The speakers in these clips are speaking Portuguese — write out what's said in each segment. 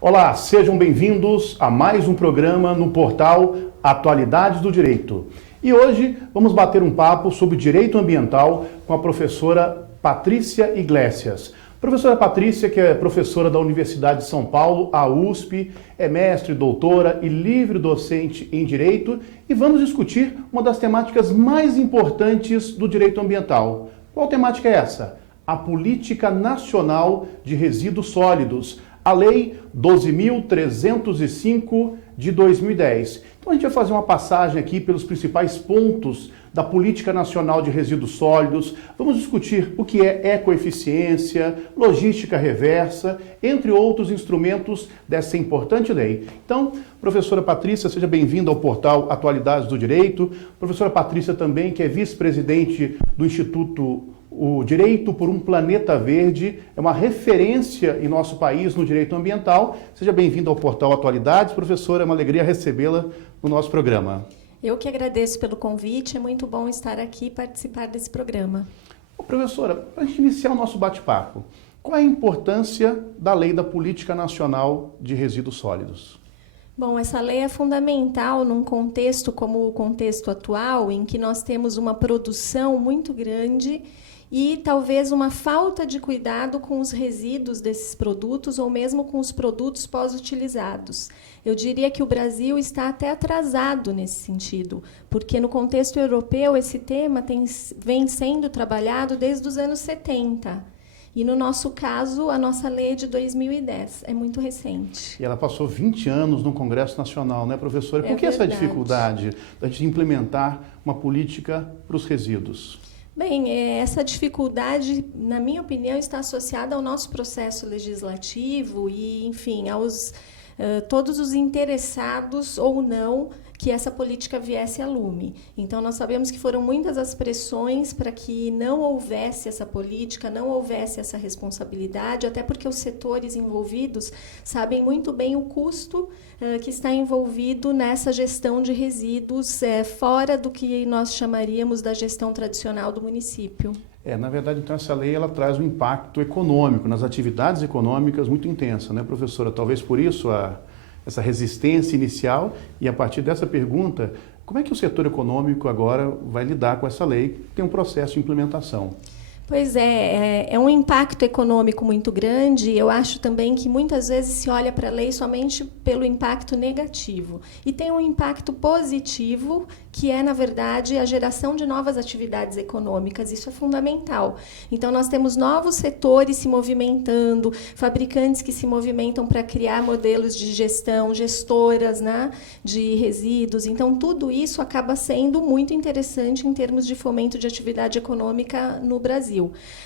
Olá, sejam bem-vindos a mais um programa no portal Atualidades do Direito. E hoje vamos bater um papo sobre direito ambiental com a professora Patrícia Iglesias. Professora Patrícia, que é professora da Universidade de São Paulo, a USP, é mestre, doutora e livre docente em Direito, e vamos discutir uma das temáticas mais importantes do direito ambiental. Qual temática é essa? A Política Nacional de Resíduos Sólidos, a Lei 12.305 de 2010. Então a gente vai fazer uma passagem aqui pelos principais pontos da Política Nacional de Resíduos Sólidos. Vamos discutir o que é ecoeficiência, logística reversa, entre outros instrumentos dessa importante lei. Então, professora Patrícia, seja bem-vinda ao portal Atualidades do Direito. Professora Patrícia também, que é vice-presidente do Instituto O Direito por um Planeta Verde, é uma referência em nosso país no direito ambiental. Seja bem-vinda ao portal Atualidades. Professora, é uma alegria recebê-la no nosso programa. Eu que agradeço pelo convite, é muito bom estar aqui e participar desse programa. Professora, para a gente iniciar o nosso bate-papo, qual é a importância da Lei da Política Nacional de Resíduos Sólidos? Bom, essa lei é fundamental num contexto como o contexto atual, em que nós temos uma produção muito grande e talvez uma falta de cuidado com os resíduos desses produtos ou mesmo com os produtos pós-utilizados. Eu diria que o Brasil está até atrasado nesse sentido, porque no contexto europeu esse tema vem sendo trabalhado desde os anos 70. E no nosso caso, a nossa lei é de 2010, é muito recente. E ela passou 20 anos no Congresso Nacional, né, professora? Por que essa dificuldade da gente implementar uma política para os resíduos? Bem, essa dificuldade, na minha opinião, está associada ao nosso processo legislativo e, enfim, aos todos os interessados ou não que essa política viesse a lume. Então, nós sabemos que foram muitas as pressões para que não houvesse essa política, não houvesse essa responsabilidade, até porque os setores envolvidos sabem muito bem o custo que está envolvido nessa gestão de resíduos fora do que nós chamaríamos da gestão tradicional do município. Na verdade, então, essa lei ela traz um impacto econômico, nas atividades econômicas muito intensa, né, professora? Talvez por isso essa resistência inicial, e a partir dessa pergunta, como é que o setor econômico agora vai lidar com essa lei? Tem um processo de implementação. Pois é um impacto econômico muito grande. Eu acho também que muitas vezes se olha para a lei somente pelo impacto negativo. E tem um impacto positivo, que é, na verdade, a geração de novas atividades econômicas. Isso é fundamental. Então, nós temos novos setores se movimentando, fabricantes que se movimentam para criar modelos de gestão, gestoras, né, de resíduos. Então, tudo isso acaba sendo muito interessante em termos de fomento de atividade econômica no Brasil.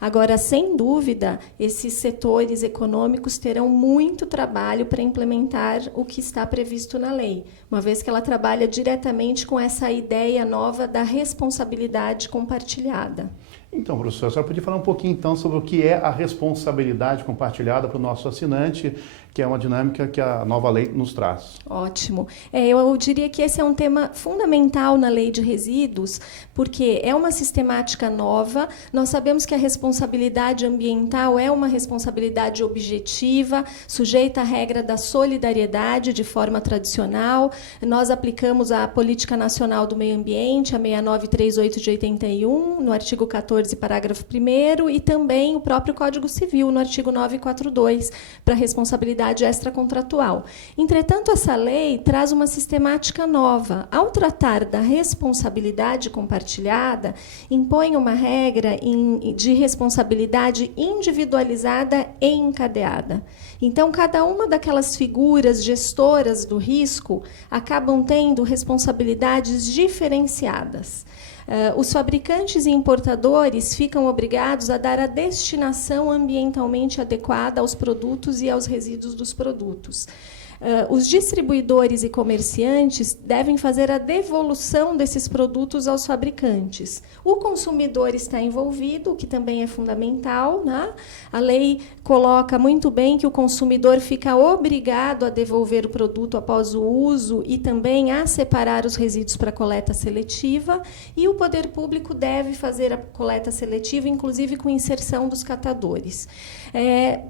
Agora, sem dúvida, esses setores econômicos terão muito trabalho para implementar o que está previsto na lei, uma vez que ela trabalha diretamente com essa ideia nova da responsabilidade compartilhada. Então, professora, a senhora podia falar um pouquinho, então, sobre o que é a responsabilidade compartilhada para o nosso assinante, que é uma dinâmica que a nova lei nos traz. Ótimo. Eu diria que esse é um tema fundamental na lei de resíduos, porque é uma sistemática nova. Nós sabemos que a responsabilidade ambiental é uma responsabilidade objetiva, sujeita à regra da solidariedade de forma tradicional. Nós aplicamos a Política Nacional do Meio Ambiente, a 6938 de 81, no artigo 14, parágrafo 1º, e também o próprio Código Civil, no artigo 942, para responsabilidade extracontratual. Entretanto, essa lei traz uma sistemática nova. Ao tratar da responsabilidade compartilhada, impõe uma regra de responsabilidade individualizada e encadeada. Então, cada uma daquelas figuras gestoras do risco acabam tendo responsabilidades diferenciadas. Os fabricantes e importadores ficam obrigados a dar a destinação ambientalmente adequada aos produtos e aos resíduos dos produtos. Os distribuidores e comerciantes devem fazer a devolução desses produtos aos fabricantes. O consumidor está envolvido, o que também é fundamental, né? A lei coloca muito bem que o consumidor fica obrigado a devolver o produto após o uso e também a separar os resíduos para coleta seletiva. E o o poder público deve fazer a coleta seletiva, inclusive com inserção dos catadores.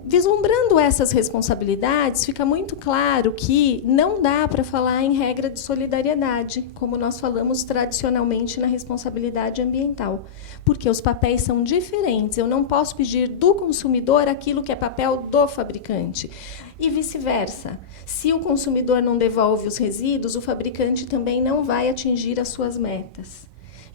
Vislumbrando essas responsabilidades, fica muito claro que não dá para falar em regra de solidariedade, como nós falamos tradicionalmente na responsabilidade ambiental, porque os papéis são diferentes. Eu não posso pedir do consumidor aquilo que é papel do fabricante. E vice-versa. Se o consumidor não devolve os resíduos, o fabricante também não vai atingir as suas metas.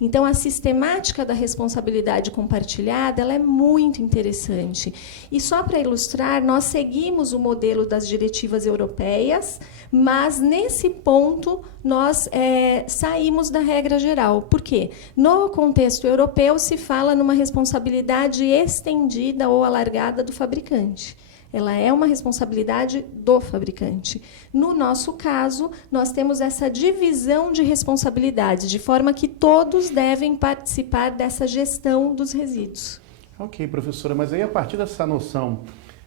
Então, a sistemática da responsabilidade compartilhada ela é muito interessante. E só para ilustrar, nós seguimos o modelo das diretivas europeias, mas, nesse ponto, nós saímos da regra geral. Por quê? No contexto europeu, se fala numa responsabilidade estendida ou alargada do fabricante. Ela é uma responsabilidade do fabricante. No nosso caso, nós temos essa divisão de responsabilidades, de forma que todos devem participar dessa gestão dos resíduos. Ok, professora, mas aí a partir dessa noção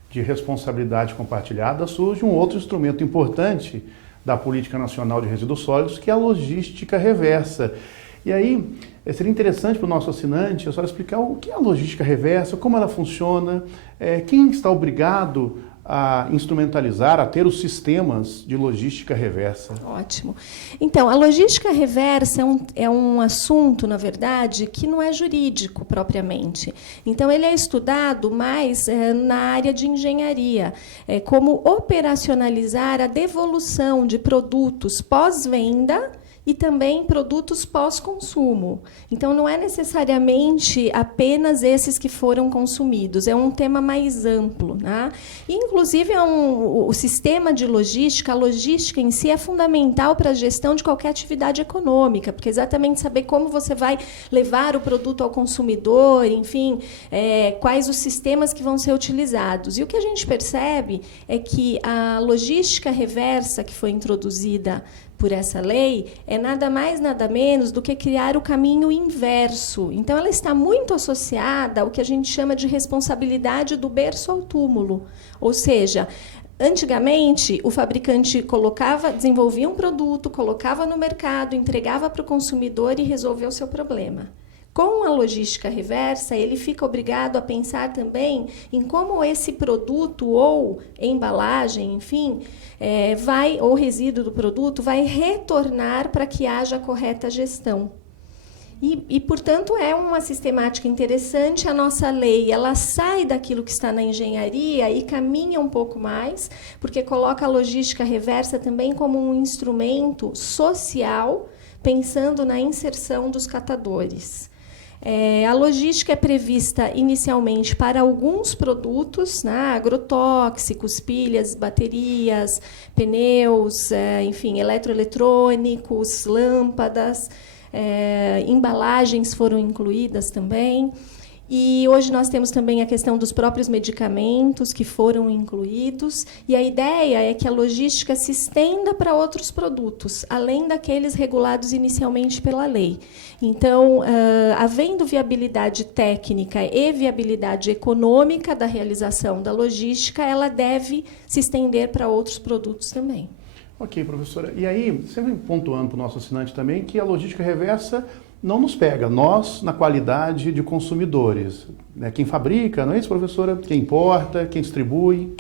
de responsabilidade compartilhada surge um outro instrumento importante da Política Nacional de Resíduos Sólidos, que é a logística reversa. E aí, seria interessante para o nosso assinante a senhora explicar o que é a logística reversa, como ela funciona, quem está obrigado a instrumentalizar, a ter os sistemas de logística reversa. Ótimo. Então, a logística reversa é um assunto, na verdade, que não é jurídico propriamente. Então, ele é estudado mais na área de engenharia, como operacionalizar a devolução de produtos pós-venda e também produtos pós-consumo. Então, não é necessariamente apenas esses que foram consumidos, é um tema mais amplo, né? Inclusive, o sistema de logística, a logística em si é fundamental para a gestão de qualquer atividade econômica, porque exatamente saber como você vai levar o produto ao consumidor, enfim, quais os sistemas que vão ser utilizados. E o que a gente percebe é que a logística reversa que foi introduzida por essa lei é nada mais, nada menos do que criar o caminho inverso. Então, ela está muito associada ao que a gente chama de responsabilidade do berço ao túmulo. Ou seja, antigamente, o fabricante desenvolvia um produto, colocava no mercado, entregava para o consumidor e resolveu o seu problema. Com a logística reversa, ele fica obrigado a pensar também em como esse produto ou embalagem, enfim, ou resíduo do produto vai retornar para que haja a correta gestão. E, portanto, é uma sistemática interessante. A nossa lei ela sai daquilo que está na engenharia e caminha um pouco mais, porque coloca a logística reversa também como um instrumento social, pensando na inserção dos catadores. A logística é prevista inicialmente para alguns produtos, né, agrotóxicos, pilhas, baterias, pneus, enfim, eletroeletrônicos, lâmpadas, embalagens foram incluídas também. E hoje nós temos também a questão dos próprios medicamentos que foram incluídos. E a ideia é que a logística se estenda para outros produtos, além daqueles regulados inicialmente pela lei. Então, havendo viabilidade técnica e viabilidade econômica da realização da logística, ela deve se estender para outros produtos também. Ok, professora. E aí, sempre pontuando para o nosso assinante também, que a logística reversa não nos pega, nós, na qualidade de consumidores. Quem fabrica, não é isso, professora? Quem importa, quem distribui.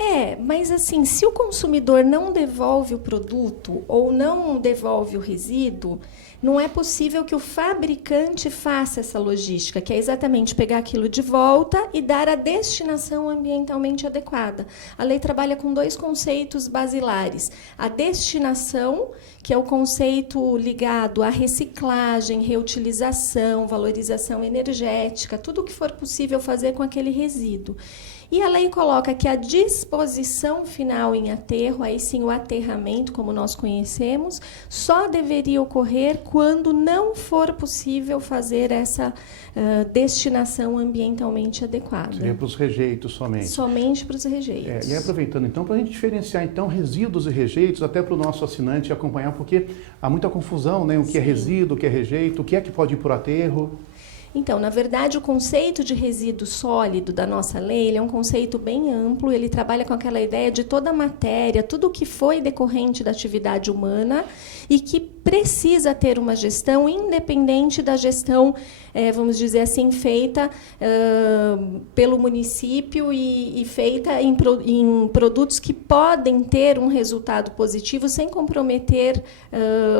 Mas assim, se o consumidor não devolve o produto ou não devolve o resíduo, não é possível que o fabricante faça essa logística, que é exatamente pegar aquilo de volta e dar a destinação ambientalmente adequada. A lei trabalha com dois conceitos basilares. A destinação, que é o conceito ligado à reciclagem, reutilização, valorização energética, tudo o que for possível fazer com aquele resíduo. E a lei coloca que a disposição final em aterro, aí sim o aterramento, como nós conhecemos, só deveria ocorrer quando não for possível fazer essa destinação ambientalmente adequada. Seria para os rejeitos somente. Somente para os rejeitos. E aí, aproveitando, então, para a gente diferenciar, então, resíduos e rejeitos, até para o nosso assinante acompanhar, porque há muita confusão, né? O que é resíduo, o que é rejeito, o que é que pode ir para o aterro. Então, na verdade, o conceito de resíduo sólido da nossa lei, ele é um conceito bem amplo, ele trabalha com aquela ideia de toda a matéria, tudo o que foi decorrente da atividade humana e que precisa ter uma gestão independente da gestão, vamos dizer assim, feita pelo município e feita em produtos que podem ter um resultado positivo sem comprometer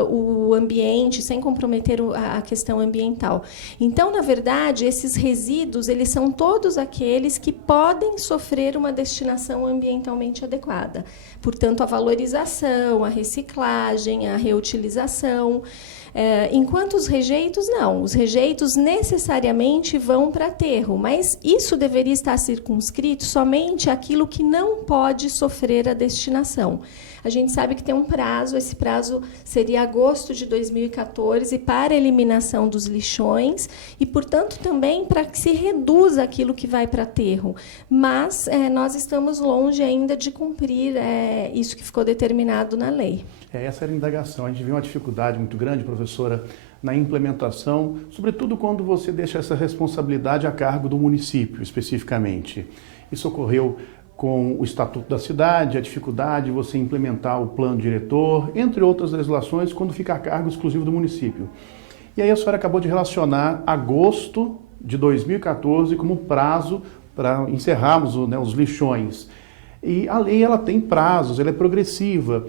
o ambiente, sem comprometer a questão ambiental. Então, na verdade, esses resíduos, eles são todos aqueles que podem sofrer uma destinação ambientalmente adequada. Portanto, a valorização, a reciclagem, a reutilização. Enquanto os rejeitos, não. Os rejeitos necessariamente vão para aterro, mas isso deveria estar circunscrito somente àquilo que não pode sofrer a destinação. A gente sabe que tem um prazo, esse prazo seria agosto de 2014 para a eliminação dos lixões e, portanto, também para que se reduza aquilo que vai para aterro. Mas nós estamos longe ainda de cumprir isso que ficou determinado na lei. Essa era a indagação. A gente viu uma dificuldade muito grande, professora, na implementação, sobretudo quando você deixa essa responsabilidade a cargo do município, especificamente. Isso ocorreu com o Estatuto da Cidade, a dificuldade de você implementar o plano diretor, entre outras legislações, quando fica a cargo exclusivo do município. E aí a senhora acabou de relacionar agosto de 2014 como prazo para encerrarmos os lixões. E a lei ela tem prazos, ela é progressiva.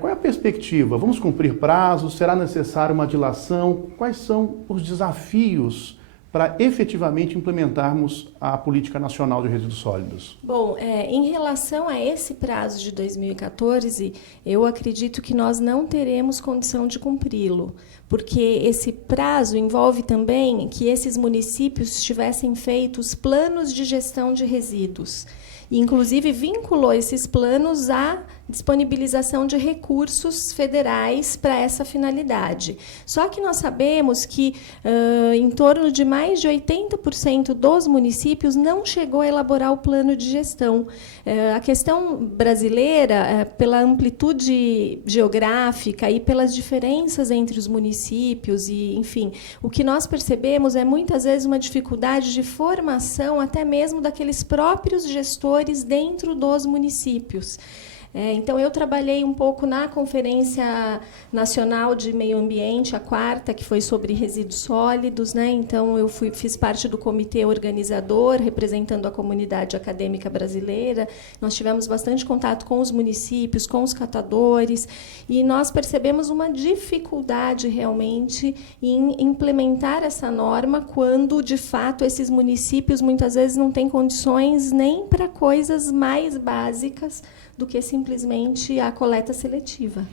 Qual é a perspectiva? Vamos cumprir prazos? Será necessária uma dilação? Quais são os desafios para efetivamente implementarmos a Política Nacional de Resíduos Sólidos? Bom, em relação a esse prazo de 2014, eu acredito que nós não teremos condição de cumpri-lo, porque esse prazo envolve também que esses municípios tivessem feito os planos de gestão de resíduos. E, inclusive, vinculou esses planos à disponibilização de recursos federais para essa finalidade. Só que nós sabemos que em torno de mais de 80% dos municípios não chegou a elaborar o plano de gestão. A questão brasileira, pela amplitude geográfica e pelas diferenças entre os municípios, e, enfim, o que nós percebemos é muitas vezes uma dificuldade de formação até mesmo daqueles próprios gestores dentro dos municípios. Então, eu trabalhei um pouco na Conferência Nacional de Meio Ambiente, a 4ª, que foi sobre resíduos sólidos, né? Então, eu fiz parte do comitê organizador, representando a comunidade acadêmica brasileira. Nós tivemos bastante contato com os municípios, com os catadores, e nós percebemos uma dificuldade, realmente, em implementar essa norma quando, de fato, esses municípios, muitas vezes, não têm condições nem para coisas mais básicas do que simplesmente a coleta seletiva.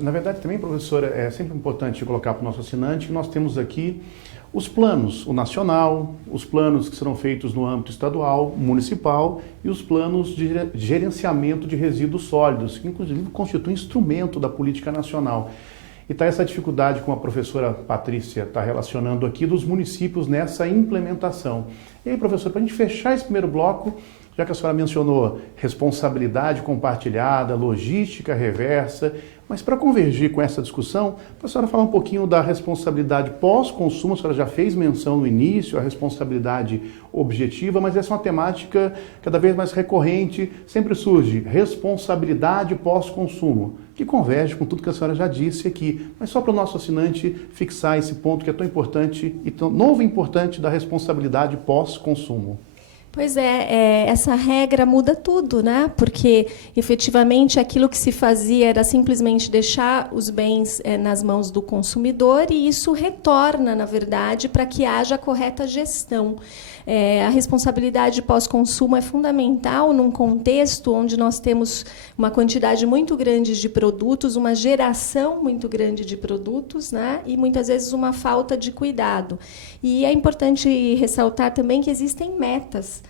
Na verdade, também, professora, é sempre importante colocar para o nosso assinante que nós temos aqui os planos, o nacional, os planos que serão feitos no âmbito estadual, municipal e os planos de gerenciamento de resíduos sólidos, que inclusive constituem instrumento da política nacional. E está essa dificuldade, como a professora Patrícia está relacionando aqui, dos municípios nessa implementação. E aí, professora, para a gente fechar esse primeiro bloco, já que a senhora mencionou responsabilidade compartilhada, logística reversa, mas para convergir com essa discussão, para a senhora falar um pouquinho da responsabilidade pós-consumo, a senhora já fez menção no início, a responsabilidade objetiva, mas essa é uma temática cada vez mais recorrente, sempre surge responsabilidade pós-consumo, que converge com tudo que a senhora já disse aqui, mas só para o nosso assinante fixar esse ponto que é tão importante e tão novo e importante da responsabilidade pós-consumo. Pois essa regra muda tudo, né? Porque, efetivamente, aquilo que se fazia era simplesmente deixar os bens nas mãos do consumidor e isso retorna, na verdade, para que haja a correta gestão. A responsabilidade pós-consumo é fundamental num contexto onde nós temos uma quantidade muito grande de produtos, uma geração muito grande de produtos, né? E, muitas vezes, uma falta de cuidado. E é importante ressaltar também que existem metas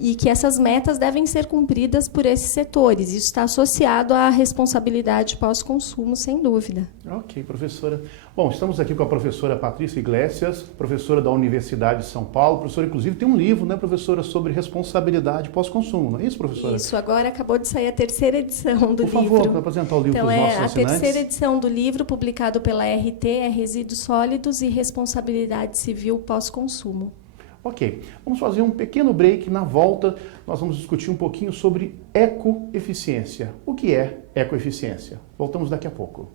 e que essas metas devem ser cumpridas por esses setores. Isso está associado à responsabilidade pós-consumo, sem dúvida. Ok, professora. Bom, estamos aqui com a professora Patrícia Iglesias, professora da Universidade de São Paulo. Professora, inclusive, tem um livro, né, professora, sobre responsabilidade pós-consumo, não é isso, professora? Isso, agora acabou de sair a terceira edição do livro. Por favor, para apresentar o livro então, para os nossos a assinantes. terceira edição do livro, publicado pela RT, é Resíduos Sólidos e Responsabilidade Civil Pós-Consumo. Ok, vamos fazer um pequeno break. Na volta, nós vamos discutir um pouquinho sobre ecoeficiência. O que é ecoeficiência? Voltamos daqui a pouco.